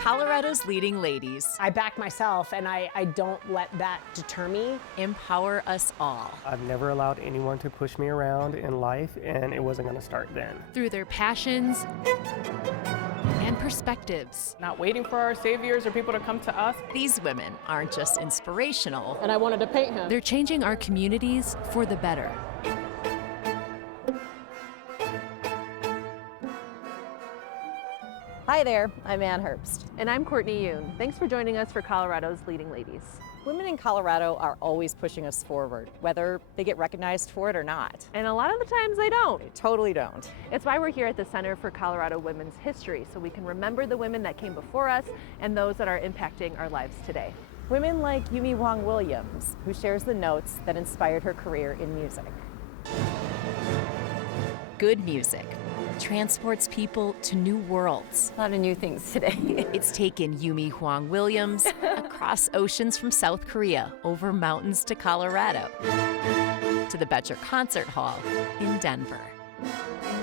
Colorado's leading ladies. I back myself, and I don't let that deter me. Empower us all. I've never allowed anyone to push me around in life, and it wasn't going to start then. Through their passions and perspectives. Not waiting for our saviors or people to come to us. These women aren't just inspirational. And I wanted to paint him. They're changing our communities for the better. Hi there, I'm Ann Herbst. And I'm Courtney Yoon. Thanks for joining us for Colorado's Leading Ladies. Women in Colorado are always pushing us forward, whether they get recognized for it or not. And a lot of the times they don't. They totally don't. It's why we're here at the Center for Colorado Women's History, so we can remember the women that came before us and those that are impacting our lives today. Women like Yumi Hwang-Williams, who shares the notes that inspired her career in music. Good music transports people to new worlds. A lot of new things today. It's taken Yumi Hwang-Williams across oceans from South Korea, over mountains to Colorado, to the Betcher Concert Hall in Denver.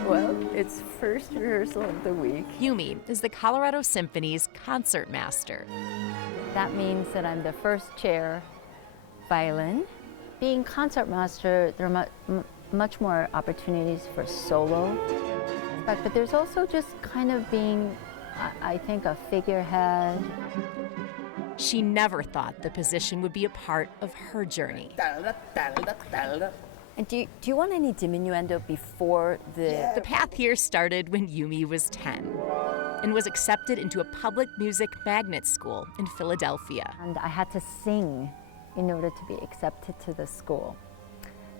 Well, it's first rehearsal of the week. Yumi is the Colorado Symphony's concert master. That means that I'm the first chair violin. Being concert master, there are much more opportunities for solo. But there's also just kind of being, I think, a figurehead. She never thought the position would be a part of her journey. And do you want any diminuendo before the... The path here started when Yumi was 10 and was accepted into a public music magnet school in Philadelphia. And I had to sing in order to be accepted to the school.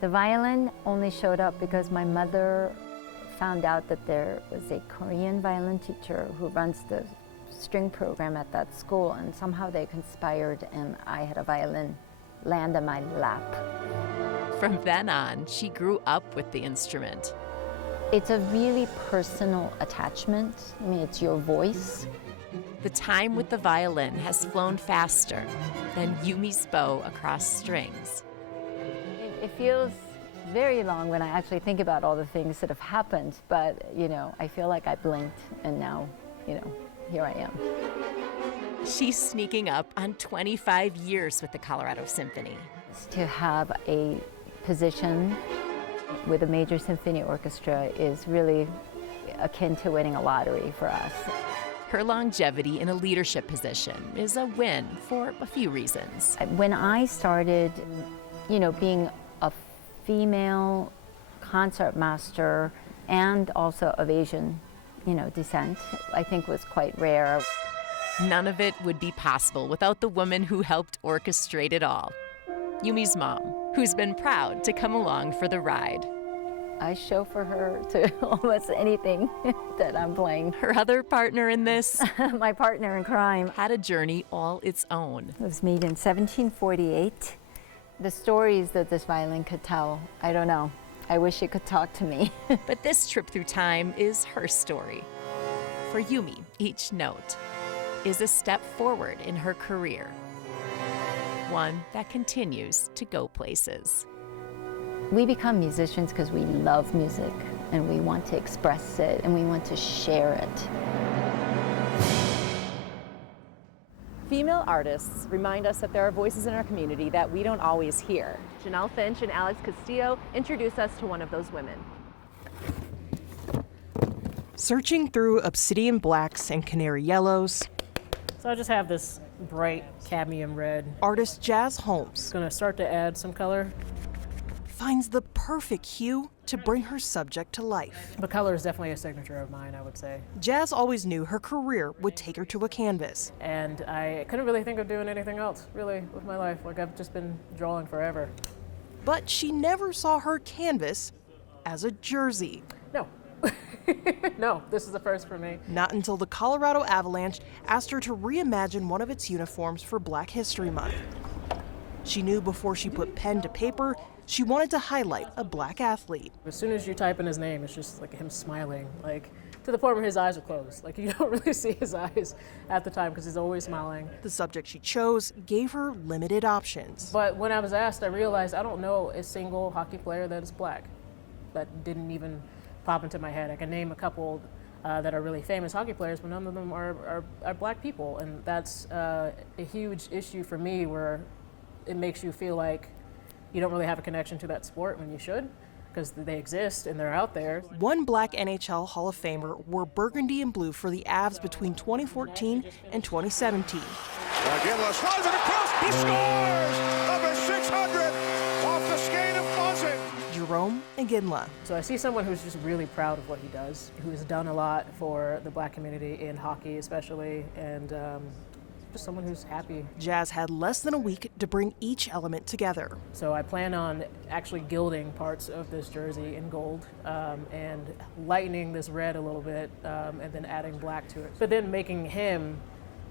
The violin only showed up because my mother found out that there was a Korean violin teacher who runs the string program at that school, and somehow they conspired and I had a violin land on my lap. From then on, she grew up with the instrument. It's a really personal attachment. I mean, it's your voice. The time with the violin has flown faster than Yumi's bow across strings. It feels very long when I actually think about all the things that have happened, but, I feel like I blinked and now, here I am. She's sneaking up on 25 years with the Colorado Symphony. To have a position with a major symphony orchestra is really akin to winning a lottery for us. Her longevity in a leadership position is a win for a few reasons. When I started, being a female concert master and also of Asian, descent, I think was quite rare. None of it would be possible without the woman who helped orchestrate it all. Yumi's mom, who's been proud to come along for the ride. I chauffeur her to almost anything that I'm playing. Her other partner in this, my partner in crime, had a journey all its own. It was made in 1748. The stories that this violin could tell, I don't know. I wish it could talk to me. But this trip through time is her story. For Yumi, each note is a step forward in her career. One that continues to go places. We become musicians because we love music and we want to express it and we want to share it. Female artists remind us that there are voices in our community that we don't always hear. Janelle Finch and Alex Castillo introduce us to one of those women. Searching through obsidian blacks and canary yellows. So I just have this bright cadmium red. Artist Jazz Holmes Gonna start to add some color. finds the perfect hue to bring her subject to life. The color is definitely a signature of mine, I would say. Jazz always knew her career would take her to a canvas. And I couldn't really think of doing anything else, really, with my life. Like, I've just been drawing forever. But she never saw her canvas as a jersey. No. No, this is the first for me. Not until the Colorado Avalanche asked her to reimagine one of its uniforms for Black History Month. She knew before she put pen to paper, she wanted to highlight a Black athlete. As soon as you type in his name, it's just like him smiling, like to the point where his eyes are closed. Like you don't really see his eyes at the time because he's always smiling. The subject she chose gave her limited options. But when I was asked, I realized I don't know a single hockey player that is Black. That didn't even pop into my head. I can name a couple that are really famous hockey players, but none of them are black people. And that's a huge issue for me, where it makes you feel like you don't really have a connection to that sport when you should, because they exist and they're out there. One black NHL Hall of Famer wore burgundy and blue for the Avs between 2014 and 2017. Ginla slides it across, he scores! Number 600 off the skate of Muzzin. Jerome Ginla. So I see someone who's just really proud of what he does, who has done a lot for the black community in hockey especially, and just someone who's happy. Jazz had less than a week to bring each element together. So I plan on actually gilding parts of this jersey in gold and lightening this red a little bit and then adding black to it. But then making him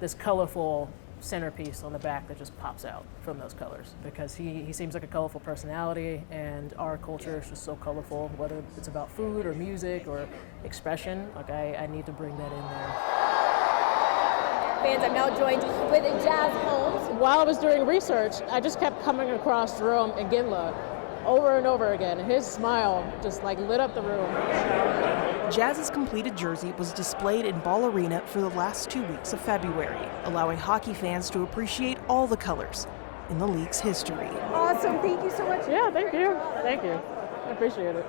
this colorful centerpiece on the back that just pops out from those colors, because he seems like a colorful personality, and our culture is just so colorful, whether it's about food or music or expression. Like I need to bring that in there. Fans, I'm now joined with Jazz Holmes. While I was doing research, I just kept coming across Jerome Ginla over and over again. His smile just like lit up the room. Jazz's completed jersey was displayed in Ball Arena for the last 2 weeks of February, allowing hockey fans to appreciate all the colors in the league's history. Awesome, thank you so much. Yeah, thank you. Thank you. I appreciate it.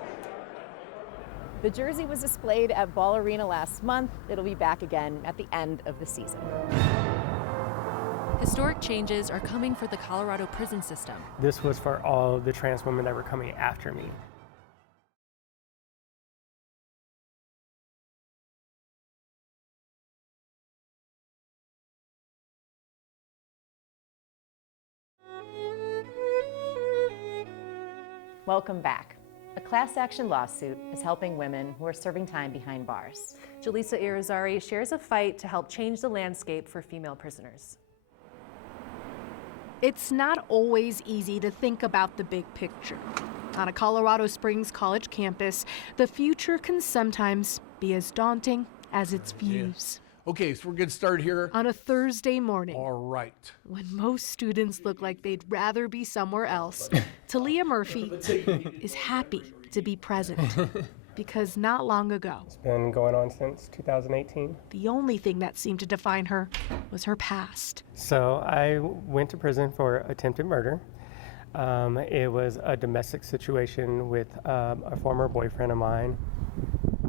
The jersey was displayed at Ball Arena last month. It'll be back again at the end of the season. Historic changes are coming for the Colorado prison system. This was for all the trans women that were coming after me. Welcome back. A class action lawsuit is helping women who are serving time behind bars. Jaleesa Irizarry shares a fight to help change the landscape for female prisoners. It's not always easy to think about the big picture. On a Colorado Springs college campus, the future can sometimes be as daunting as its views. Okay, so we're going to start here. On a Thursday morning, All right. when most students look like they'd rather be somewhere else, Talia Murphy is happy to be present. Because not long ago, It's been going on since 2018. the only thing that seemed to define her was her past. So I went to prison for attempted murder. It was a domestic situation with a former boyfriend of mine.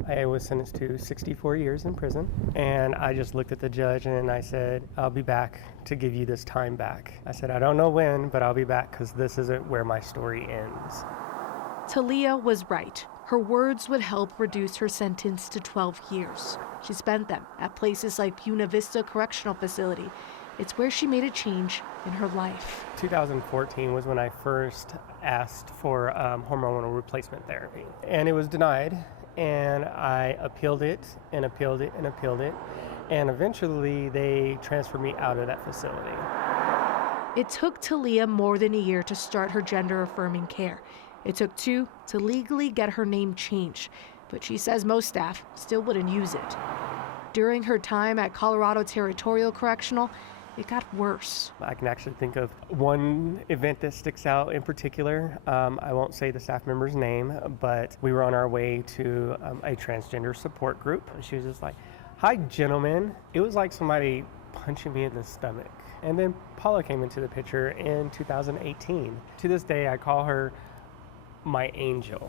I was sentenced to 64 years in prison, and I just looked at the judge and I said, I'll be back to give you this time back. I said, I don't know when, but I'll be back, because this isn't where my story ends. Talia was right. Her words would help reduce her sentence to 12 years. She spent them at places like Buena Vista Correctional Facility. It's where she made a change in her life. 2014 was when I first asked for hormonal replacement therapy, and it was denied. And I appealed it and appealed it and appealed it, and eventually they transferred me out of that facility. It took Talia more than a year to start her gender-affirming care. It took 2 to legally get her name changed, but she says most staff still wouldn't use it. During her time at Colorado Territorial Correctional, it got worse. I can actually think of one event that sticks out in particular. I won't say the staff member's name, but we were on our way to a transgender support group. And she was just like, "Hi, gentlemen." It was like somebody punching me in the stomach. And then Paula came into the picture in 2018. To this day, I call her my angel.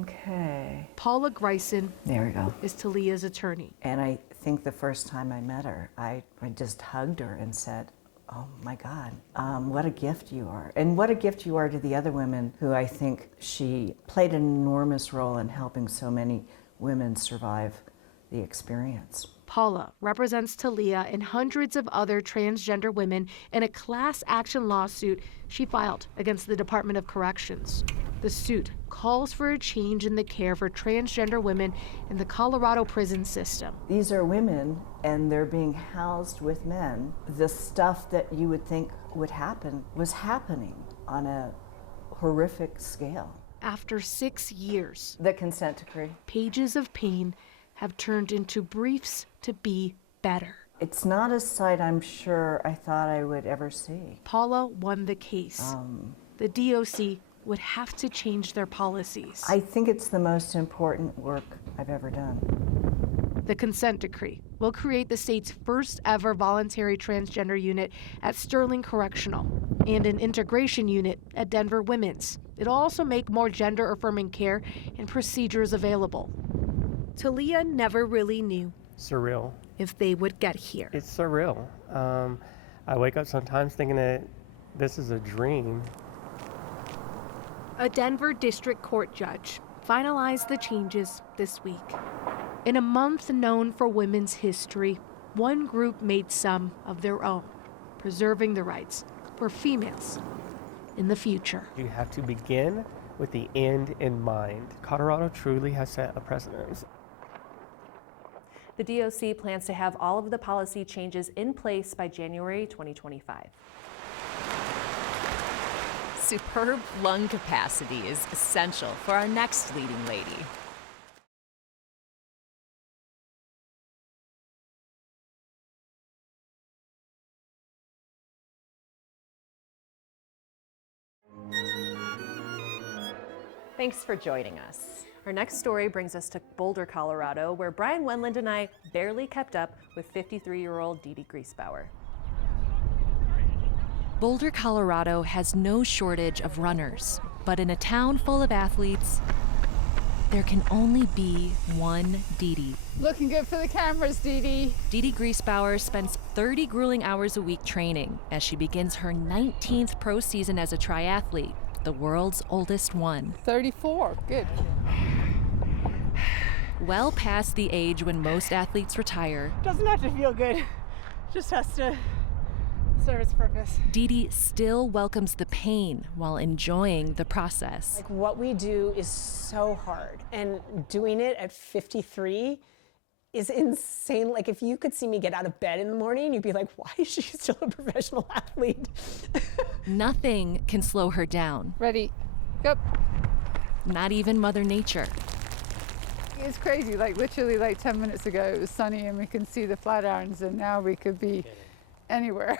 Okay. Paula Greisen There we go. is Talia's attorney. And I think the first time I met her, I just hugged her and said, oh my God, what a gift you are. And what a gift you are to the other women who I think she played an enormous role in helping so many women survive the experience. Paula represents Talia and hundreds of other transgender women in a class action lawsuit she filed against the Department of Corrections. The suit calls for a change in the care for transgender women in the Colorado prison system. These are women and they're being housed with men. The stuff that you would think would happen was happening on a horrific scale. After 6 years, the consent decree, pages of pain have turned into briefs to be better. It's not a sight I'm sure I thought I would ever see. Paula won the case. The DOC would have to change their policies. I think it's the most important work I've ever done. The consent decree will create the state's first ever voluntary transgender unit at Sterling Correctional and an integration unit at Denver Women's. It'll also make more gender-affirming care and procedures available. Talia never really knew Surreal. if they would get here. It's surreal. I wake up sometimes thinking that this is a dream. A Denver District Court judge finalized the changes this week. In a month known for women's history, one group made some of their own, preserving the rights for females in the future. You have to begin with the end in mind. Colorado truly has set a precedent. The DOC plans to have all of the policy changes in place by January 2025. Superb lung capacity is essential for our next leading lady. Thanks for joining us. Our next story brings us to Boulder, Colorado, where Brian Wendland and I barely kept up with 53-year-old Dee Dee Griesbauer. Boulder, Colorado has no shortage of runners, but in a town full of athletes, there can only be one Dee Dee. Looking good for the cameras, Dee Dee. Dee Dee Griesbauer spends 30 grueling hours a week training as she begins her 19th pro season as a triathlete, the world's oldest one. 34, good. Well past the age when most athletes retire, Doesn't have to feel good, just has to serve its purpose. Dee Dee still welcomes the pain while enjoying the process. Like, what we do is so hard, and doing it at 53 is insane. Like, if you could see me get out of bed in the morning, you'd be like, why is she still a professional athlete? Nothing can slow her down. Ready, go. Not even Mother Nature. It's crazy, like literally like 10 minutes ago it was sunny and we can see the Flatirons, and now we could be anywhere.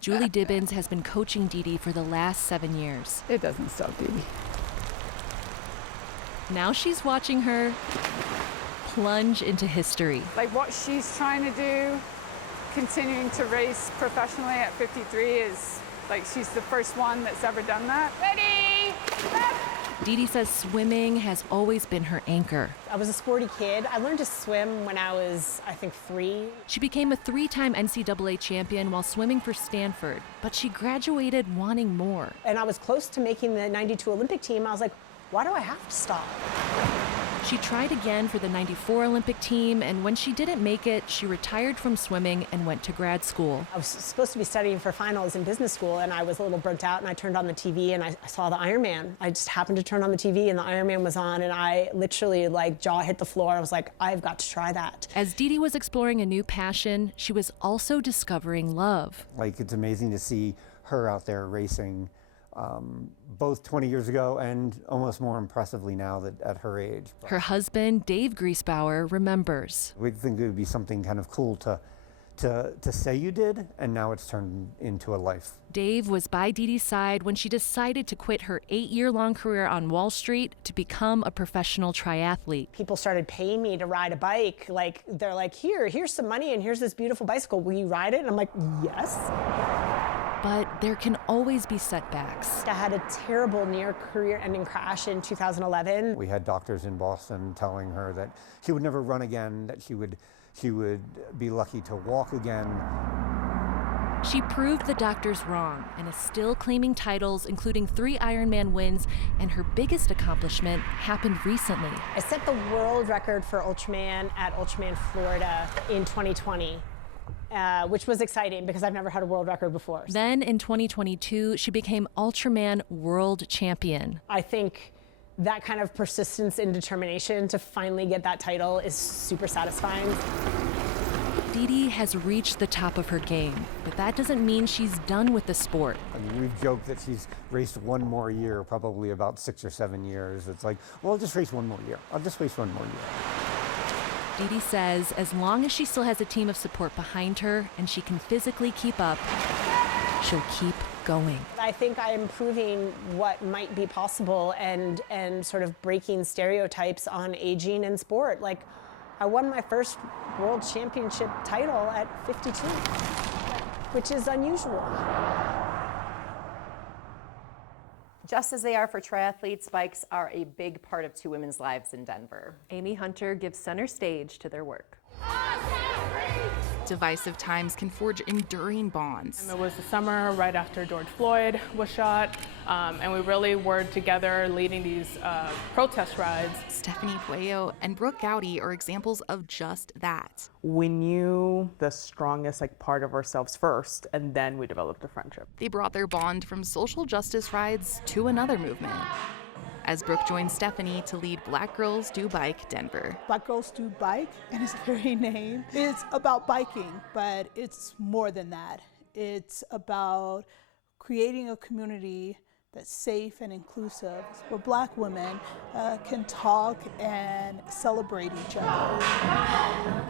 Julie Dibbins has been coaching Dee Dee for the last 7 years. It doesn't stop, Dee Dee. Now she's watching her plunge into history. Like what she's trying to do, continuing to race professionally at 53 is like she's the first one that's ever done that. Ready? Dee Dee says swimming has always been her anchor. I was a sporty kid. I learned to swim when I was, I think, 3. She became a 3-time NCAA champion while swimming for Stanford, but she graduated wanting more. And I was close to making the 92 Olympic team. I was like, why do I have to stop? She tried again for the 94 Olympic team, and when she didn't make it, she retired from swimming and went to grad school. I was supposed to be studying for finals in business school, and I was a little burnt out, and I turned on the TV and I saw the Ironman. I just happened to turn on the TV and the Ironman was on, and I literally, like, jaw hit the floor. I was like, I've got to try that. As Dee Dee was exploring a new passion, she was also discovering love. Like, it's amazing to see her out there racing, both 20 years ago and almost more impressively now that at her age. Her husband, Dave Griesbauer, remembers. We think it would be something kind of cool to say you did, and now it's turned into a life. Dave was by Dee Dee's side when she decided to quit her 8-year-long career on Wall Street to become a professional triathlete. People started paying me to ride a bike. Like, they're like, here's some money and here's this beautiful bicycle. Will you ride it? And I'm like, yes. But there can always be setbacks. I had a terrible near career-ending crash in 2011. We had doctors in Boston telling her that she would never run again, that she would be lucky to walk again. She proved the doctors wrong and is still claiming titles, including 3 Ironman wins, and her biggest accomplishment happened recently. I set the world record for Ultraman at Ultraman Florida in 2020. Which was exciting because I've never had a world record before. Then in 2022, she became Ultraman World Champion. I think that kind of persistence and determination to finally get that title is super satisfying. Dee Dee has reached the top of her game, but that doesn't mean she's done with the sport. I mean, we've joked that she's raced one more year, probably about 6 or 7 years. It's like, well, I'll just race one more year. I'll just race one more year. Dee Dee says as long as she still has a team of support behind her and she can physically keep up, she'll keep going. I think I am proving what might be possible and sort of breaking stereotypes on aging and sport. Like, I won my first world championship title at 52, which is unusual. Just as they are for triathletes, bikes are a big part of two women's lives in Denver. Amy Hunter gives center stage to their work. Divisive times can forge enduring bonds. It was the summer right after George Floyd was shot, and we really were together leading these protest rides. Stephanie Puello and Brooke Gowdy are examples of just that. We knew the strongest part of ourselves first, and then we developed a friendship. They brought their bond from social justice rides to another movement. As Brooke joins Stephanie to lead Black Girls Do Bike Denver. Black Girls Do Bike, and its very name, it's about biking, but it's more than that. It's about creating a community that's safe and inclusive, where Black women can talk and celebrate each other.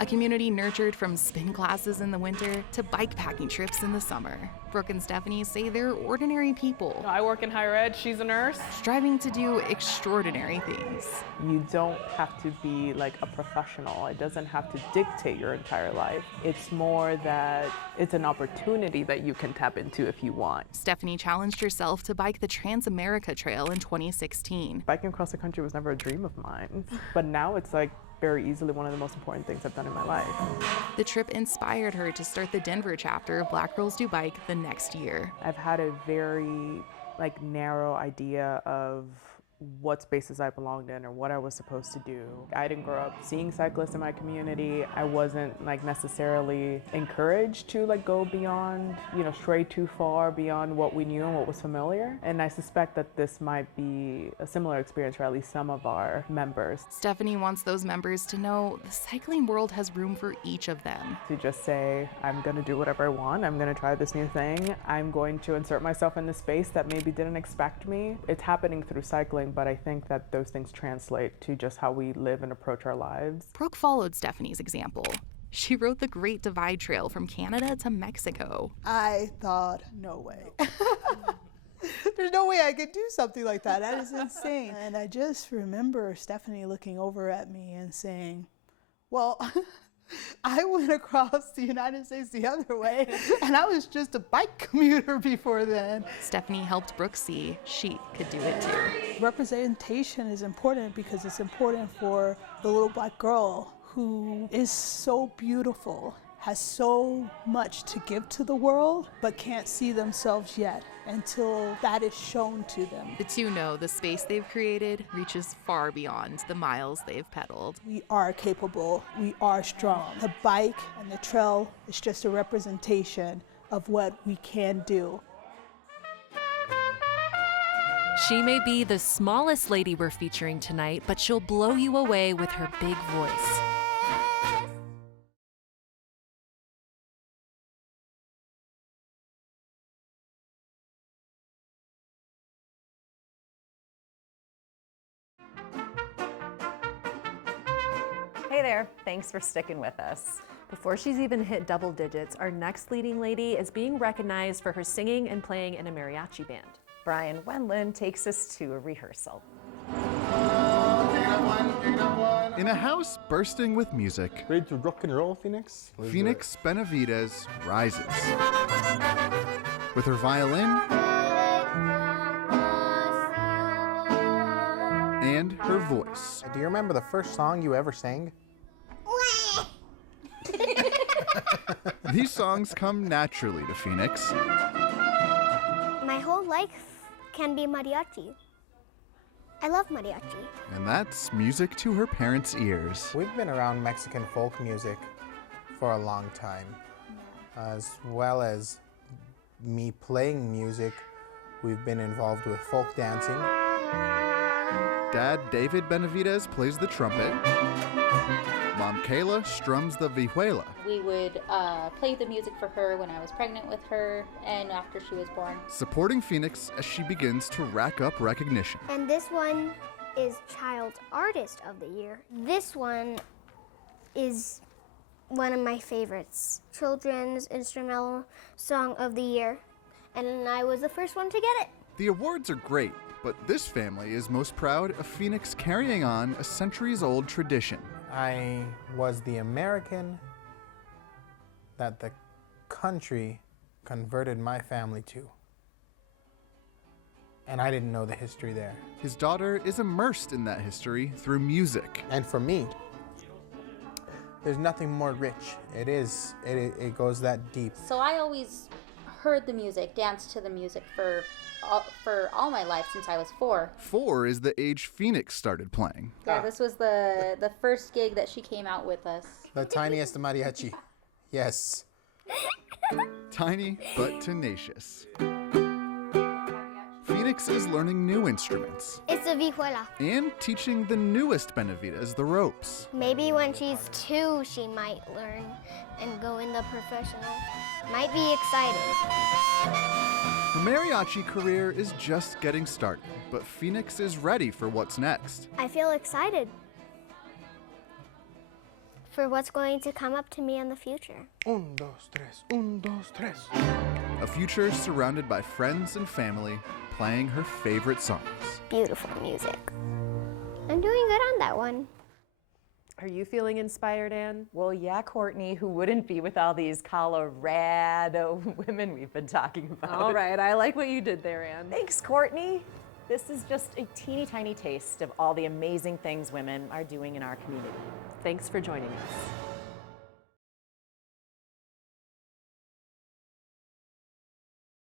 A community nurtured from spin classes in the winter to bike packing trips in the summer. Brooke and Stephanie say they're ordinary people. I work in higher ed, she's a nurse. Striving to do extraordinary things. You don't have to be a professional. It doesn't have to dictate your entire life. It's more that it's an opportunity that you can tap into if you want. Stephanie challenged herself to bike the Trans-America Trail in 2016. Biking across the country was never a dream of mine, but now it's very easily one of the most important things I've done in my life. The trip inspired her to start the Denver chapter of Black Girls Do Bike the next year. I've had a very narrow idea of what spaces I belonged in or what I was supposed to do. I didn't grow up seeing cyclists in my community. I wasn't necessarily encouraged to go beyond, stray too far beyond what we knew and what was familiar. And I suspect that this might be a similar experience for at least some of our members. Stephanie wants those members to know the cycling world has room for each of them. To just say, I'm gonna do whatever I want, I'm gonna try this new thing, I'm going to insert myself in the space that maybe didn't expect me. It's happening through cycling, but I think that those things translate to just how we live and approach our lives. Brooke followed Stephanie's example. She rode the Great Divide Trail from Canada to Mexico. I thought, no way. There's no way I could do something like that. That is insane. And I just remember Stephanie looking over at me and saying, well, I went across the United States the other way, and I was just a bike commuter before then. Stephanie helped Brooke see she could do it too. Representation is important because it's important for the little Black girl who is so beautiful, has so much to give to the world, but can't see themselves yet until that is shown to them. The two know the space they've created reaches far beyond the miles they've pedaled. We are capable, we are strong. The bike and the trail is just a representation of what we can do. She may be the smallest lady we're featuring tonight, but she'll blow you away with her big voice. Hey there, thanks for sticking with us. Before she's even hit double digits, our next leading lady is being recognized for her singing and playing in a mariachi band. Brian Wendland takes us to a rehearsal. In a house bursting with music, ready to rock and roll, Phoenix? Phoenix Benavides rises. With her violin and her voice. Do you remember the first song you ever sang? These songs come naturally to Phoenix. My whole life can be mariachi. I love mariachi. And that's music to her parents' ears. We've been around Mexican folk music for a long time. As well as me playing music, we've been involved with folk dancing. Dad David Benavides plays the trumpet. Mom Kayla strums the vihuela. We would play the music for her when I was pregnant with her and after she was born. Supporting Phoenix as she begins to rack up recognition. And this one is Child Artist of the Year. This one is one of my favorites. Children's Instrumental Song of the Year. And I was the first one to get it. The awards are great, but this family is most proud of Phoenix carrying on a centuries-old tradition. I was the American that the country converted my family to. And I didn't know the history there. His daughter is immersed in that history through music. And for me, there's nothing more rich. It goes that deep. So I always heard the music, danced to the music for all my life since I was 4. 4 is the age Phoenix started playing. Yeah, this was the first gig that she came out with us. The tiniest mariachi. Yes. Tiny but tenacious. Phoenix is learning new instruments. It's a vihuela. And teaching the newest Benavides the ropes. Maybe when she's 2, she might learn and go in the professional. Might be excited. The mariachi career is just getting started, but Phoenix is ready for what's next. I feel excited for what's going to come up to me in the future. 1, 2, 3, 1, 2, 3. A future surrounded by friends and family, playing her favorite songs. Beautiful music. I'm doing good on that one. Are you feeling inspired, Anne? Well, yeah, Courtney, who wouldn't be with all these Colorado women we've been talking about? All right, I like what you did there, Anne. Thanks, Courtney. This is just a teeny tiny taste of all the amazing things women are doing in our community. Thanks for joining us.